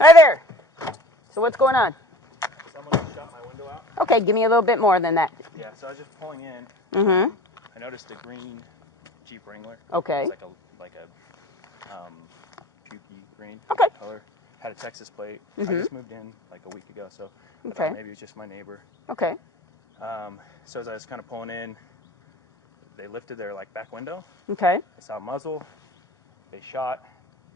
Hi there. So what's going on? Someone just shot my window out. Okay, give me a little bit more than that. Yeah, so I was just pulling in. Mm-hmm. I noticed a green Jeep Wrangler. Okay. It's like a pukey green color. Had a Texas plate. Mm-hmm. I just moved in like a week ago, so I Okay. thought maybe it was just my neighbor. Okay. So as I was kind of pulling in, they lifted their like back window. Okay. I saw a muzzle. They shot.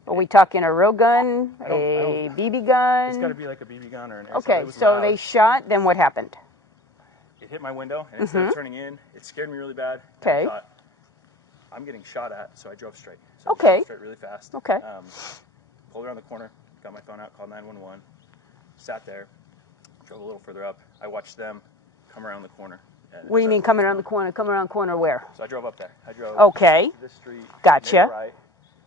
Are we talking a real gun, a BB gun? It's got to be like a BB gun or an airsoft. Okay, so they shot, then what happened? It hit my window, and instead of turning in, it scared me really bad. Okay. I thought, I'm getting shot at, so I drove straight. So I drove straight really fast. Okay. Pulled around the corner, got my phone out, called 911, sat there, drove a little further up. I watched them come around the corner. What do you mean coming around the corner? Coming around the corner where? So I drove up there. I drove to this street. Gotcha. Right,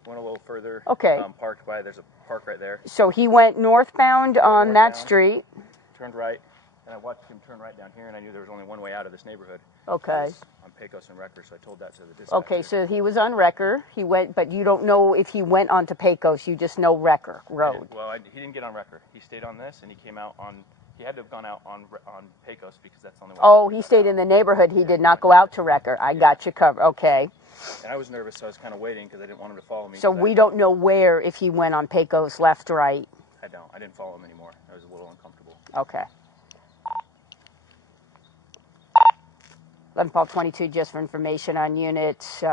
went a little further. Okay. Parked by, there's a park right there. So he went northbound on that street. Turned right, and I watched him turn right down here, and I knew there was only one way out of this neighborhood. Okay. On Pecos and Wrecker, so I told that to the dispatcher. Okay, so he was on Wrecker. He went, but you don't know if he went onto Pecos. You just know Wrecker Road. He didn't get on Wrecker. He stayed on this, and he came out on. He had to have gone out on Pecos because that's the only way. Oh, he stayed in the neighborhood. He did not go out to Wrecker. I got you covered. Okay. And I was nervous, so I was kind of waiting because I didn't want him to follow me. So we don't know where, if he went on Pecos, left, right. I don't. I didn't follow him anymore. I was a little uncomfortable. Okay. 11 Paul 22, just for information on units,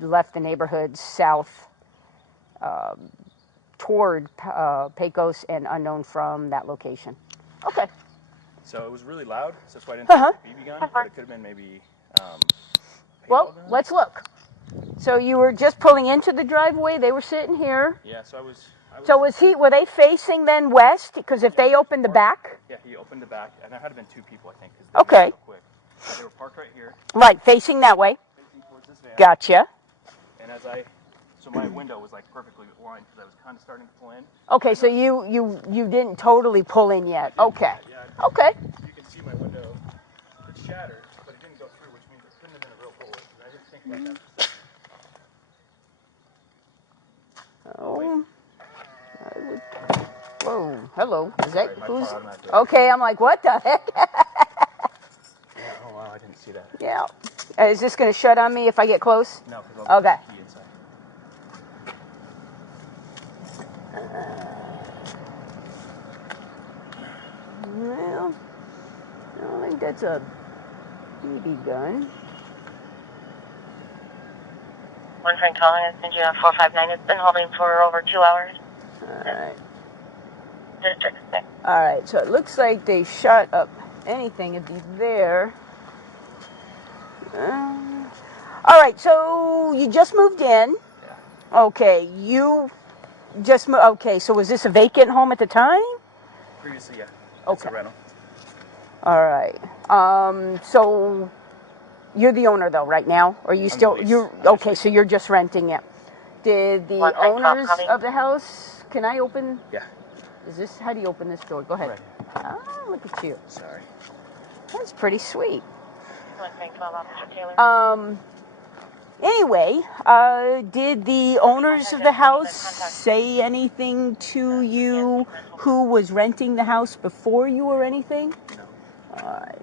left the neighborhood south toward Pecos and unknown from that location. Okay. So it was really loud, so that's why I didn't think it was a BB gun, but it could have been maybe well, let's look. So you were just pulling into the driveway. They were sitting here. Yeah, so I was so were they facing then west? Because if they opened the back? Yeah, he opened the back, and there had to have been two people, I think. Okay. Quick. They were parked right here. Right, facing that way. Facing towards this van. Gotcha. And so my window was like perfectly aligned because I was kind of starting to pull in. Okay, so you didn't totally pull in yet. Okay. Yeah, okay. You can see my window. It's shattered, but it didn't go through, which means it couldn't have been a real bullet. I didn't think about that for a second. Whoa, hello. Is that Sorry, who's? Okay, I'm like, what the heck? Yeah, oh wow, I didn't see that. Yeah. Is this going to shut on me if I get close? No, because I'll okay. put the key inside. Well, I don't think that's a BB gun. One friend calling us, and you have 459. It's been holding for over 2 hours. Alright. District 6. Alright, so it looks like they shot up anything. It'd be there. Alright, so you just moved in. Yeah. Okay, you just moved. Okay, so was this a vacant home at the time? Previously, yeah. Okay. It's a rental. Alright. So you're the owner though right now? Or you okay, so you're just renting it. Did the owners of the house, can I open? Yeah. How do you open this door? Go ahead. Right. Ah, look at you. Sorry. That's pretty sweet. Taylor. Anyway, did the owners of the house say anything to you who was renting the house before you or anything? No. Alright.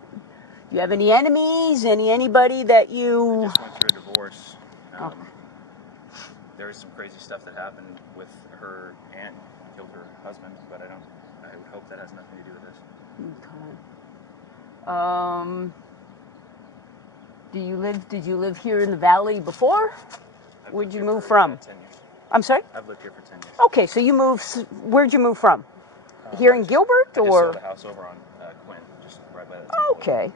Do you have any enemies? Anybody that you... I just went through a divorce. There was some crazy stuff that happened with her aunt, killed her husband, but I would hope that has nothing to do with this. Okay. Did you live here in the valley before? Where'd you move from? 10 years. I'm sorry? I've lived here for 10 years. Okay, so you where'd you move from? Here in Gilbert, I just or? sold a house over on Quinn, just right by that. Okay.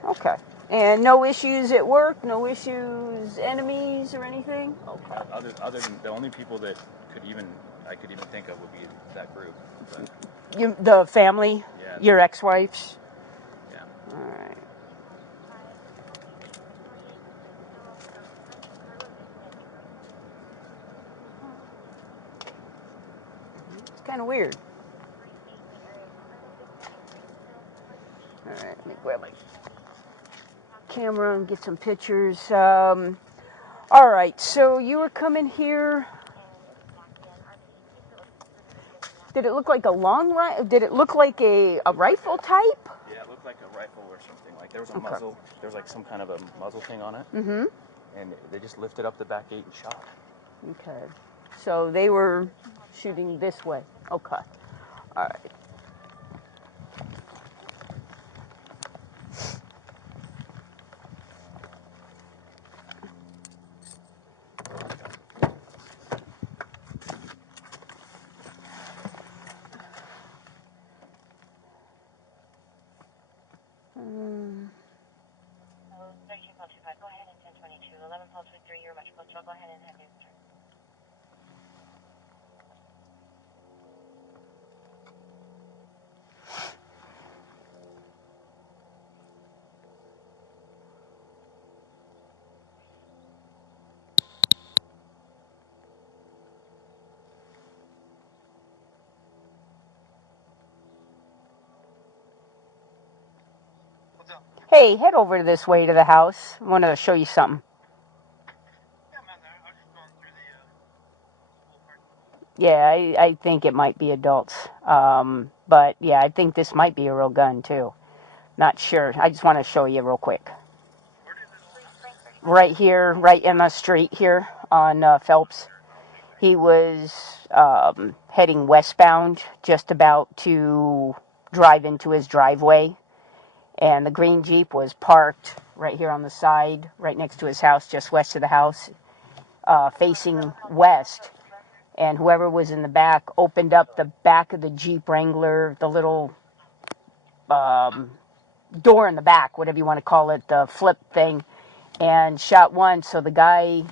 And no issues at work, no issues, enemies or anything? Okay. Other than the only people that I could even think of would be that group. But, the family? Yeah. Your ex-wife's? Yeah. All right. It's kind of weird. All right, let me grab my camera and get some pictures. All right, so you were coming here. Did it look like a long rifle? Did it look like a rifle type? Yeah, it looked like a rifle or something. Like there was a Okay. muzzle. There was like some kind of a muzzle thing on it. Mm-hmm. And they just lifted up the back gate and shot. Okay. So they were shooting this way. Okay. All right. Hello, 13.25. Go ahead and 1022. 11 pulse with 3. You're much closer. Go ahead and have your turn. Hey, head over this way to the house. I wanted to show you something. Yeah, I'm in there. I was just going through the school park. Yeah, I think it might be adults. But yeah, I think this might be a real gun too. Not sure. I just want to show you real quick. Right here, right in the street here on Phelps. He was heading westbound, just about to drive into his driveway. And the green Jeep was parked right here on the side, right next to his house, just west of the house, facing west. And whoever was in the back opened up the back of the Jeep Wrangler, the little door in the back, whatever you want to call it, the flip thing, and shot one. So the guy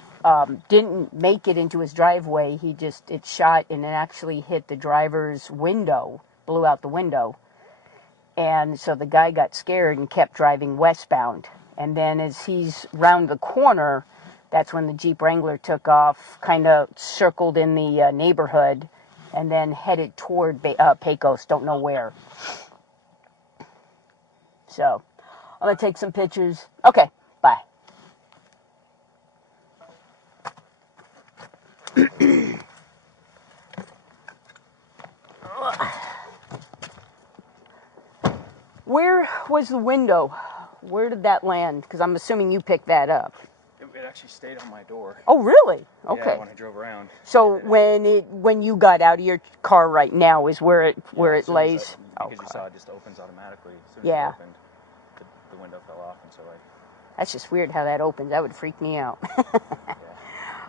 didn't make it into his driveway. It shot and it actually hit the driver's window, blew out the window. And so the guy got scared and kept driving westbound. And then as he's round the corner, that's when the Jeep Wrangler took off, kind of circled in the neighborhood, and then headed toward Pecos, don't know where. So I'm going to take some pictures. Okay, bye. Where was the window? Where did that land? Because I'm assuming you picked that up. It actually stayed on my door. Oh, really? Okay. Yeah, when I drove around. So when you got out of your car right now is where it lays. Because you saw it just opens automatically. As soon as Yeah. it opened, the window fell off, and so That's just weird how that opens. That would freak me out. yeah.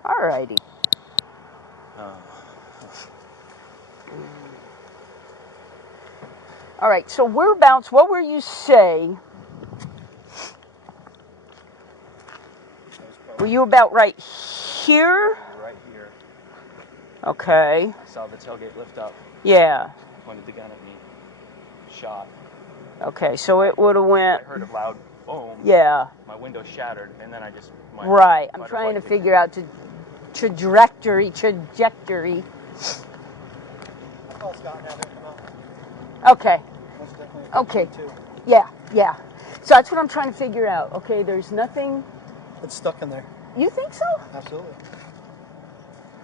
Alrighty. All right. So whereabouts? What were you say? Were you about right here? Right here. Okay. I saw the tailgate lift up. Yeah. Pointed the gun at me. Shot. Okay. So it would have I went. heard a loud boom. Yeah. My window shattered, and then I just. Right. I'm trying to figure out the trajectory. I call Scott and have him come out. Okay. That's definitely Okay. too. Yeah. So that's what I'm trying to figure out. Okay. There's nothing. It's stuck in there. You think so? Absolutely.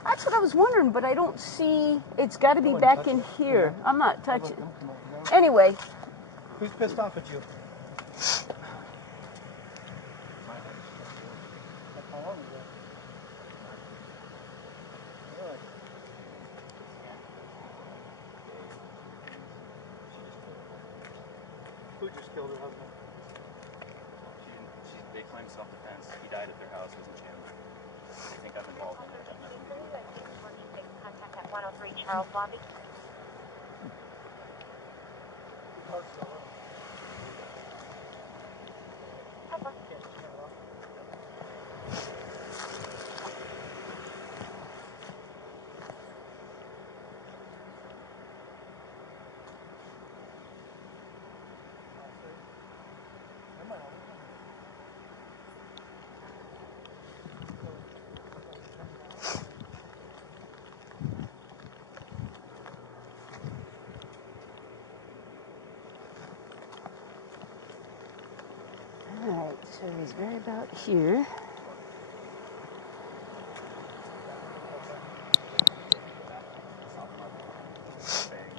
That's what I was wondering, but I don't see. It's got to be wouldn't back touch in it. here. Yeah. I'm not touching. Come on, no. Anyway. Who's pissed off at you? Like how long ago? Really? Who just killed her husband? They claim self-defense. He died at their house. It was in Chandler. They think I'm involved in it. Contact at 103 Charles Lobby. Alright, so he's right about here. Bang.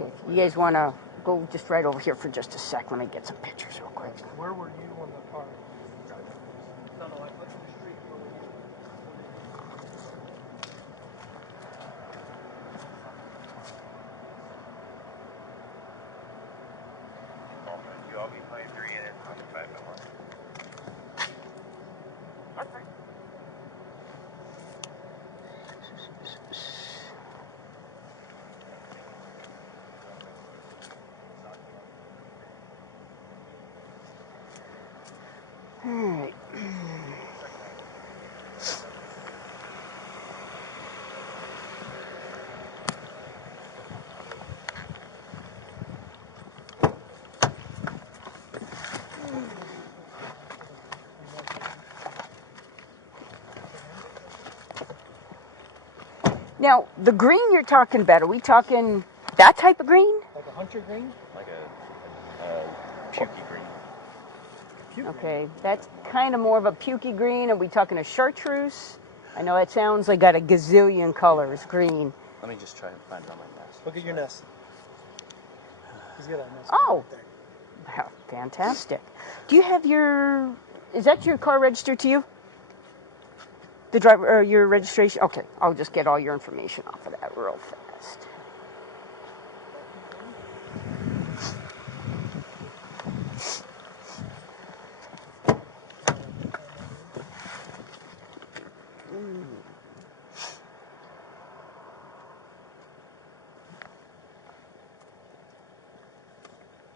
Okay, you guys want to go just right over here for just a sec. Let me get some pictures real quick. Where were you when the car driving? No, I put in the street. Where were you? You all be playing 3 and then on the 5 by 1. Okay. All right. Now, the green you're talking about, are we talking that type of green? Like a hunter green? Like a pukey green. Okay, that's kind of more of a pukey green. Are we talking a chartreuse? I know it sounds like got a gazillion colors, green. Let me just try and find it on my nest. Look at your nest. He's got a nest. Oh. Right there. Fantastic. Do you have is that your car registered to you? The driver, or your registration? Okay, I'll just get all your information off of that real fast.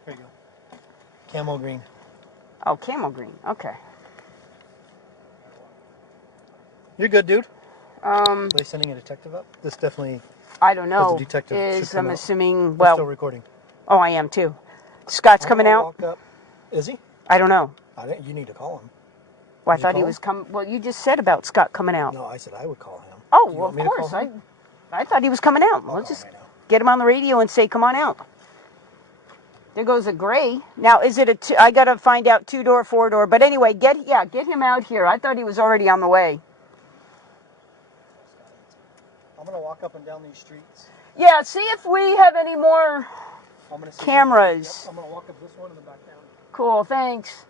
There you go. Camel green. Oh, camel green. Okay. You're good, dude. Um, Are they sending a detective up? This definitely. I don't know. The detective should Is come I'm out. assuming. We're still Well, recording. oh, I am too. Scott's I'm coming gonna out. Walk up. Is he? I don't know. You need to call him. Well, I Did you thought he call was him? coming. Well, you just said about Scott coming out. No, I said I would call him. Oh, Do you well, want of me to call course. him? I thought he was coming out. I'll Let's call just him right now. get him on the radio and say, "Come on out." There goes a gray. Now, is it I gotta find out 2-door, 4-door. But anyway, get him out here. I thought he was already on the way. I'm gonna walk up and down these streets. Yeah, see if we have any more I'm gonna see cameras. Yep, I'm gonna walk up this one and then back down. Cool, thanks.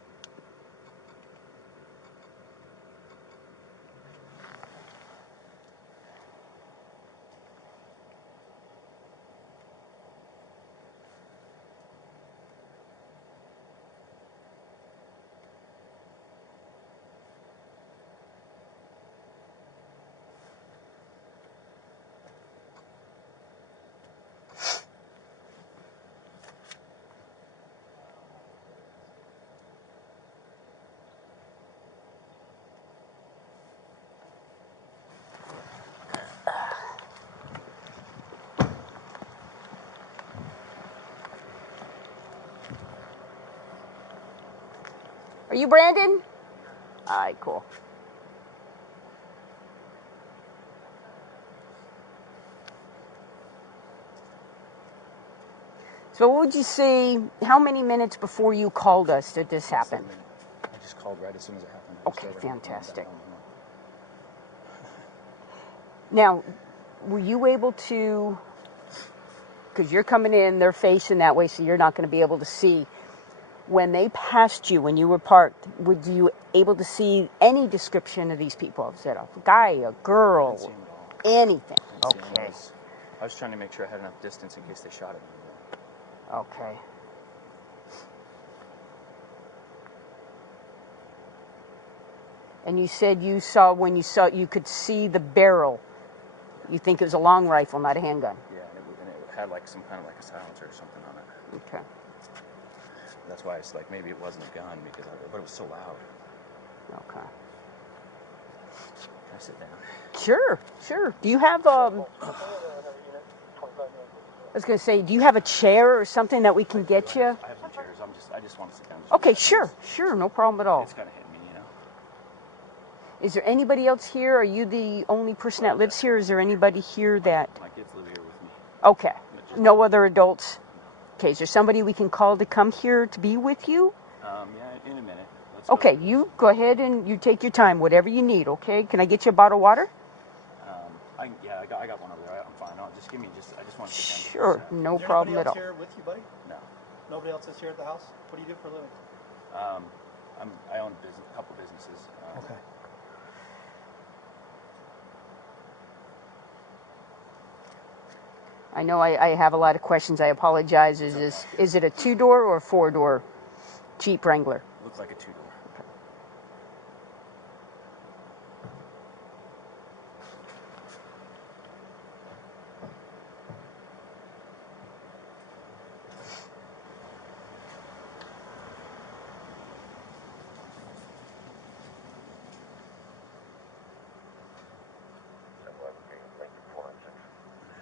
Are you Brandon? All right, cool. So what would you say, how many minutes before you called us did this happen? I just called right as soon as it happened. Okay, fantastic. Now, were you able to, because you're coming in, they're facing that way, so you're not going to be able to see. When they passed you, when you were parked, were you able to see any description of these people? Was it a guy, a girl, anything? Okay. I was trying to make sure I had enough distance in case they shot at me. Okay. And you said you could see the barrel. You think it was a long rifle, not a handgun? Yeah, and it had like some kind of like a silencer or something on it. Okay. That's why it's like maybe it wasn't a gun but it was so loud. Okay. Can I sit down? Sure. Do you have I was going to say, do you have a chair or something that we can get you? I have some chairs. I just want to sit down. Okay, sure, no problem at all. It's kind of hit me, you know. Is there anybody else here? Are you the only person that lives here? Is there anybody here that? My kids live here with me. Okay. No other adults? Okay, is there somebody we can call to come here to be with you? Yeah, in a minute. Okay, you go ahead and you take your time, whatever you need, okay? Can I get you a bottle of water? I got one over there. I'm fine. Just give me I just want to sit down. Sure, no problem at all. Is there anybody else here with you, buddy? No. Nobody else is here at the house? What do you do for a living? I own a couple businesses. Okay. I know I have a lot of questions. I apologize. Is it a 2-door or a 4-door Jeep Wrangler? Looks like a 2-door.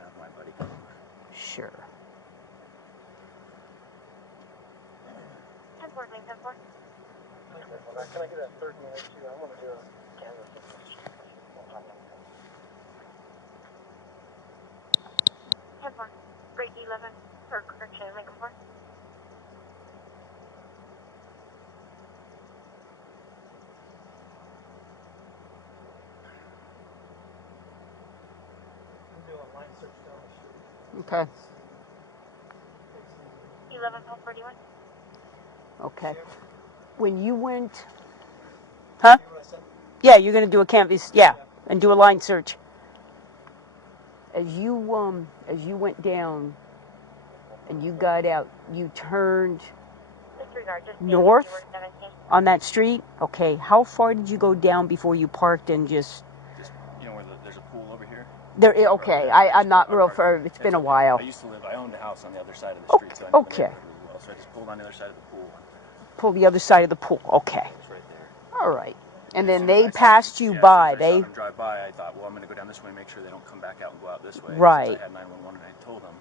Have my buddy come over. Sure. 10-4, lane 10-4. Can I get a third one too? I want to do a canvas. 10-4. Break 11. Or correction, Lincoln 4. Do a line search down the street. Okay. 11 Pulse 41. Okay. When you went, huh? Hear what I said? Yeah, you're gonna do a canvas, yeah, and do a line search. As you went down and you got out, you turned Disregard, just north 17. on that street. Okay, how far did you go down before you parked and just? Just where there's a pool over here. There. Okay, I'm not real far. It's been a while. I owned a house on the other side of the street, so I know the Okay. neighborhood really well. So I just pulled on the other side of the pool. Pull the other side of the pool. Okay. It was right there. All right. And then As soon they as I passed saw, you yeah, by. As soon as I They. saw them drive by, I thought, well, I'm going to go down this way and make sure they don't come back out and go out this way. Right. Since I had 911 and I told them.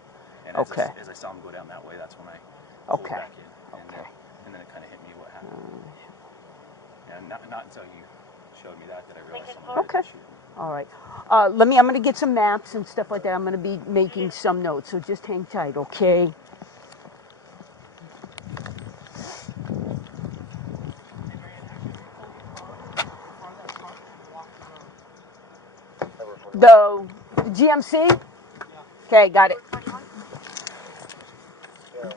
And Okay. as I saw them go down that way, that's when I pulled Okay. back in. And then it kind of hit me what happened. And not until you showed me that I realized someone Okay. had to shoot me. All right. I'm going to get some maps and stuff like that. I'm going to be making some notes, so just hang tight, okay? The GMC? Yeah. Okay, got it. Yeah,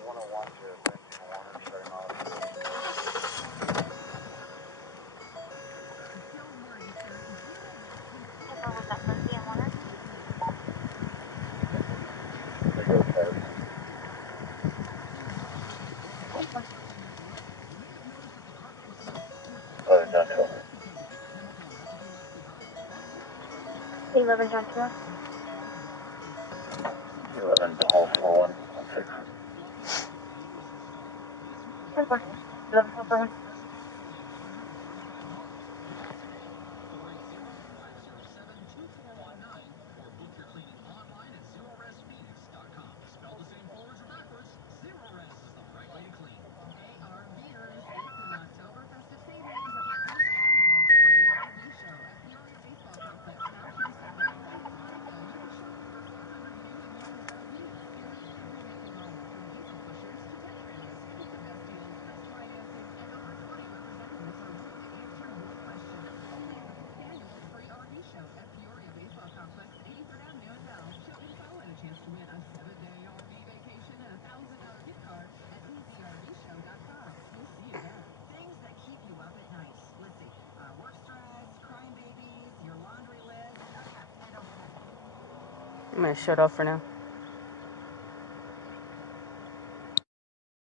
101 to 1 starting off. Was that first and Warner? There goes Travis. John Hill. 11 John 2. 11 to Hall 41. 10-4. 11 Pulse 41. I'm going to shut off for now.